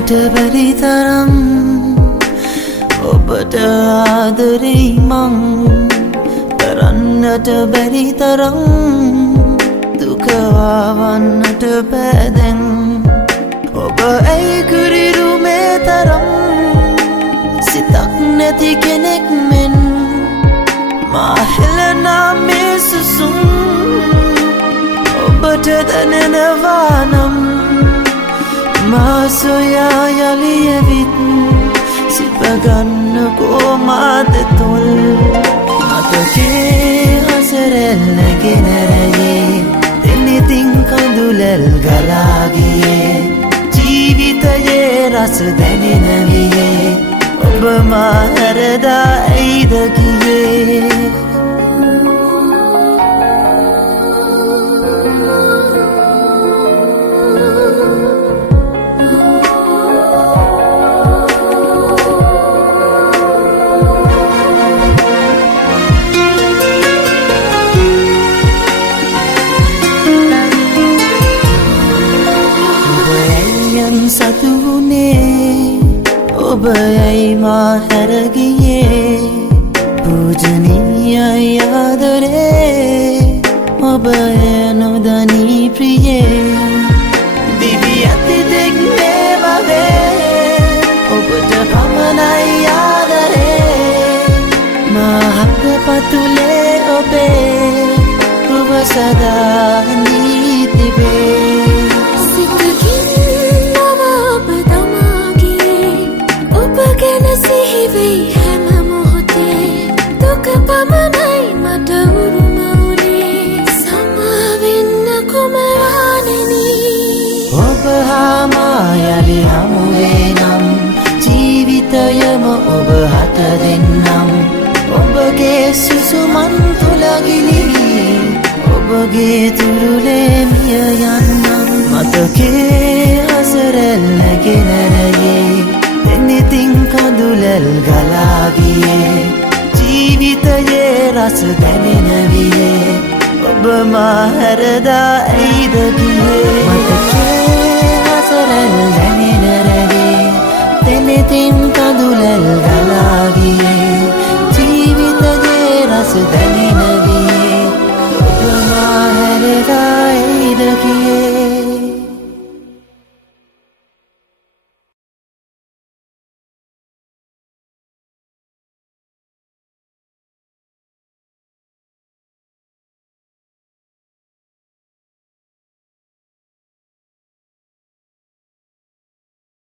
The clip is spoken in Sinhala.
කියන්නට බැරි තරම් ඔබට ආදරෙයි මං කරන්නට බැරි තරම් දුක වවන්නට බෑ දැන් ඔබ ඇයි කුරිරුමේ තරම් සිතක් නැති කෙනෙක් මෙන් මා හෙළනා මේ සුසුම් ඔබට දැනෙනවා නම් මා සොයා යලි ඇවිත් සිපගන්නකෝ මාද තොල් මතකේ හසරැල්ලගෙන රැයේ දෙනිතින් කඳුලැල් ගලාගියේ ජීවිතයේ රස දැනෙන වියේ ඔබ මා හැරදා ඇයිද ගියේ සතුනේ ඔබ ඇයි මා හැරගියේ පූජනීයයි ආදරේ ඔබ නොදනී ප්‍රියේ දිවි ඇති දෙක් මේ වගේ ඔබට පමණයි ආදරේ මා හක පතුලේ ඔබේ රුව සදා හිඳී තිබේ සිහිවෙයි හැම මොහොතේ දුක පමණයි මට උරුමවුනේ සමාවෙන්න කුමරාණෙනි ඔබ හා මා යලි හමුවේ නම් ජීවිතයම ඔබ හත දෙන්නම් ඔබගේ සුසුමන් තුල ගිලී ඔබගේ තුරුලේ මිය යන්නම් මතකේ හසරැල්ලගෙන රැයේ දෙනිතින් කඳුලැල් ගලාගියේ ජීවිතයේ රස දැනෙන වියේ ඔබ මා හැරදා ඇයිද ගියේ මතකේ හසරැල් දැනෙන රැයේ දෙනිතින් කඳුලැල් ගලාගියේ